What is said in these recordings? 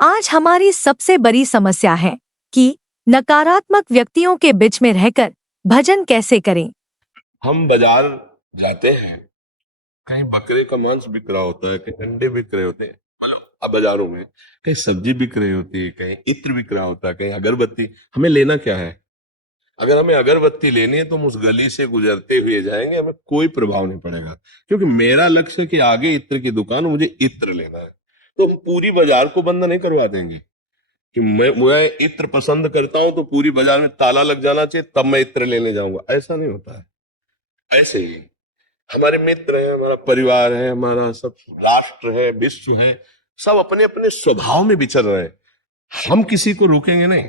आज हमारी सबसे बड़ी समस्या है कि नकारात्मक व्यक्तियों के बीच में रहकर भजन कैसे करें। हम बाजार जाते हैं, कहीं बकरे का मांस बिक रहा होता है, कहीं अंडे बिक रहे होते हैं, मतलब अब बाजारों में कहीं सब्जी बिक रही होती है, कहीं इत्र बिक रहा होता है, कहीं अगरबत्ती। हमें लेना क्या है? अगर हमें अगरबत्ती लेनी है तो हम उस गली से गुजरते हुए जाएंगे, हमें कोई प्रभाव नहीं पड़ेगा, क्योंकि मेरा लक्ष्य है कि आगे इत्र की दुकान, मुझे इत्र लेना है। तो हम पूरी बाजार को बंद नहीं करवा देंगे कि मैं इत्र पसंद करता हूं तो पूरी बाजार में ताला लग जाना चाहिए तब मैं इत्र लेने जाऊंगा। ऐसा नहीं होता है। ऐसे ही हमारे मित्र हैं, हमारा परिवार है, हमारा सब राष्ट्र है, विश्व है, सब अपने अपने स्वभाव में विचर रहे हैं। हम किसी को रोकेंगे नहीं।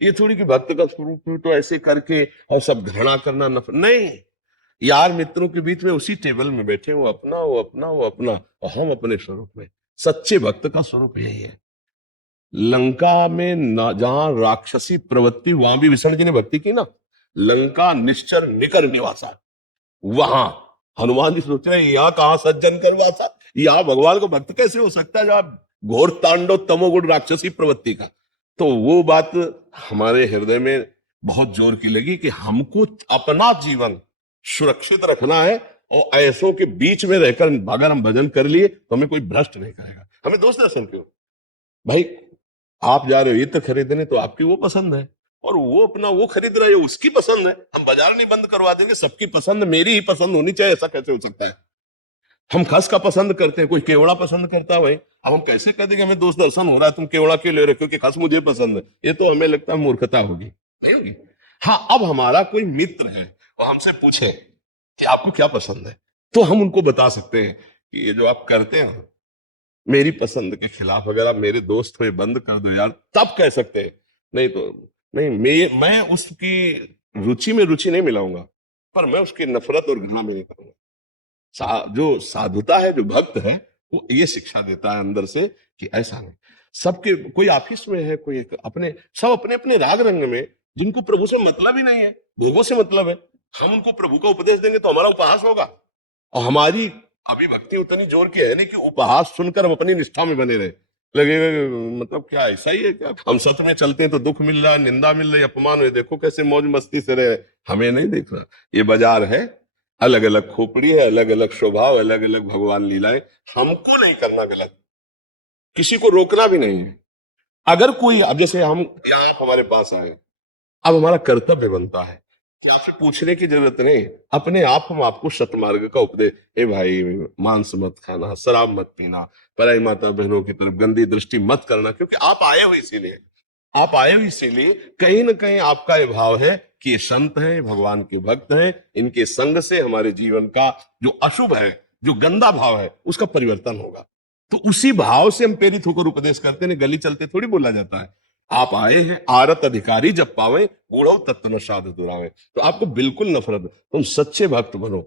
ये थोड़ी कि भक्त का स्वरूप है तो ऐसे करके और सब घृणा करना, नफरत नहीं। यार मित्रों के बीच में उसी टेबल में बैठे, वो अपना वो अपना वो अपना, और हम अपने स्वरूप में। सच्चे भक्त का स्वरूप यही है। लंका में जहां राक्षसी प्रवृत्ति, वहां भी विष्णु जी ने भक्ति की ना। लंका निश्चर निकर निवासा, वहां हनुमान जी सोच रहे हैं यहाँ कहां सज्जन करवासा, यहाँ भगवान को भक्त कैसे हो सकता है जो आप घोर तांडव तमोगुण राक्षसी प्रवृत्ति का। तो वो बात हमारे हृदय में बहुत जोर की लगी कि हमको अपना जीवन सुरक्षित रखना है, और ऐसों के बीच में रहकर अगर हम भजन कर लिए तो हमें कोई भ्रष्ट नहीं करेगा। हमें दोष दर्शन क्यों? भाई, आप जा रहे हो इत्र खरीदने तो आपकी वो पसंद है, और वो अपना वो खरीद रहे हो, उसकी पसंद है। हम बाजार नहीं बंद करवा देंगे, सबकी पसंद मेरी ही पसंद होनी चाहिए, ऐसा कैसे हो सकता है? हम खस का पसंद करते हैं, कोई केवड़ा पसंद करता है भाई। अब हम कैसे कह देंगे हमें दोस्त दर्शन हो रहा है, तुम केवड़ा क्यों ले रहे हो क्योंकि खस मुझे पसंद है? ये तो हमें लगता है मूर्खता होगी, नहीं होगी। हाँ, अब हमारा कोई मित्र है और हमसे पूछे कि आपको क्या पसंद है, तो हम उनको बता सकते हैं कि ये जो आप करते हैं मेरी पसंद के खिलाफ, अगर आप मेरे दोस्त हो ये बंद कर दो यार, तब कह सकते हैं। नहीं तो नहीं, मैं उसकी रुचि में रुचि नहीं मिलाऊंगा, पर मैं उसकी नफरत और घृणा में नहीं करूंगा। जो साधुता है, जो भक्त है, वो ये शिक्षा देता है अंदर से कि ऐसा नहीं। सबके, कोई ऑफिस में है, कोई अपने, सब अपने अपने राग रंग में, जिनको प्रभु से मतलब ही नहीं है, भोगों से मतलब है। हम उनको प्रभु का उपदेश देंगे तो हमारा उपहास होगा, और हमारी अभी भक्ति उतनी जोर की है नहीं कि उपहास सुनकर हम अपनी निष्ठा में बने रहे। लगेगा मतलब क्या ऐसा ही है क्या? हम सत्य में चलते हैं तो दुख मिल रहा है, निंदा मिल रही है, अपमान हुए, देखो कैसे मौज मस्ती से रहे। हमें नहीं देखना। ये बाजार है, अलग अलग खोपड़ी है, अलग अलग स्वभाव, अलग अलग भगवान लीलाएं। हमको नहीं करना गलत, किसी को रोकना भी नहीं है। अगर कोई, अब जैसे हम यहाँ आप हमारे पास आए, अब हमारा कर्तव्य बनता है कि आपसे पूछने की जरूरत नहीं, अपने आप हम आपको सतमार्ग का उपदेश, ए भाई मांस मत खाना, शराब मत पीना, पराई माता बहनों की तरफ गंदी दृष्टि मत करना, क्योंकि आप आए हो इसीलिए। आप आए हो इसीलिए, कहीं ना कहीं आपका ये भाव है कि ये संत हैं, भगवान के भक्त हैं, इनके संग से हमारे जीवन का जो अशुभ है, जो गंदा भाव है, उसका परिवर्तन होगा। तो उसी भाव से हम प्रेरित होकर उपदेश करते हैं, गली चलते थोड़ी बोला जाता है। आप आए हैं, आरत अधिकारी जब पावे, बूढ़ो तत्व न साध दुरावे। तो आपको बिल्कुल नफरत, तुम सच्चे भक्त बनो।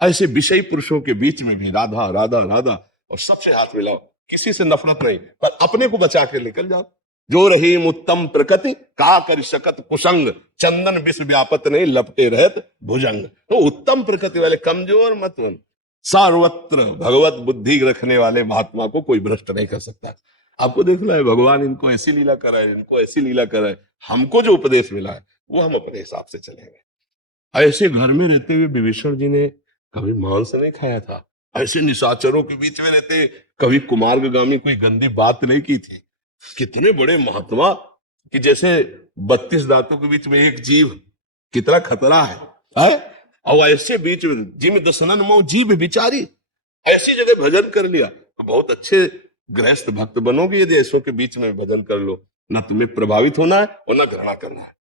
ऐसे विषयी पुरुषों के बीच में भी राधा राधा राधा, और सबसे हाथ मिलाओ, किसी से नफरत नहीं, पर अपने को बचा के निकल जाओ। जो रही उत्तम प्रकृति, का कर शकत कुसंग, चंदन विश्व व्यापत नहीं, लपटे रहत भुजंग। तो उत्तम प्रकृति वाले, कमजोर मत बन। सर्वत्र भगवत बुद्धि रखने वाले महात्मा को कोई भ्रष्ट नहीं कर सकता। आपको देखना है, भगवान इनको ऐसी लीला कराए, इनको ऐसी लीला कराए, हमको जो उपदेश मिला है वो हम अपने हिसाब से चलेंगे। ऐसे घर में रहते हुए विभीषण जी ने कभी मांस नहीं खाया था। ऐसे निशाचरों के बीच में रहते कभी कुमार्गामी कोई गंदी बात नहीं की थी। कितने बड़े महात्मा, कि जैसे 32 दांतों के बीच में एक जीव, कितना खतरा है? और ऐसे बीच में जिम दसनन मोह जीव बिचारी, ऐसी जगह भजन कर लिया तो बहुत अच्छे गृहस्थ भक्त बनोगे यदि ऐसों के बीच में भजन कर लो। ना तुम्हें प्रभावित होना है और ना घृणा करना है।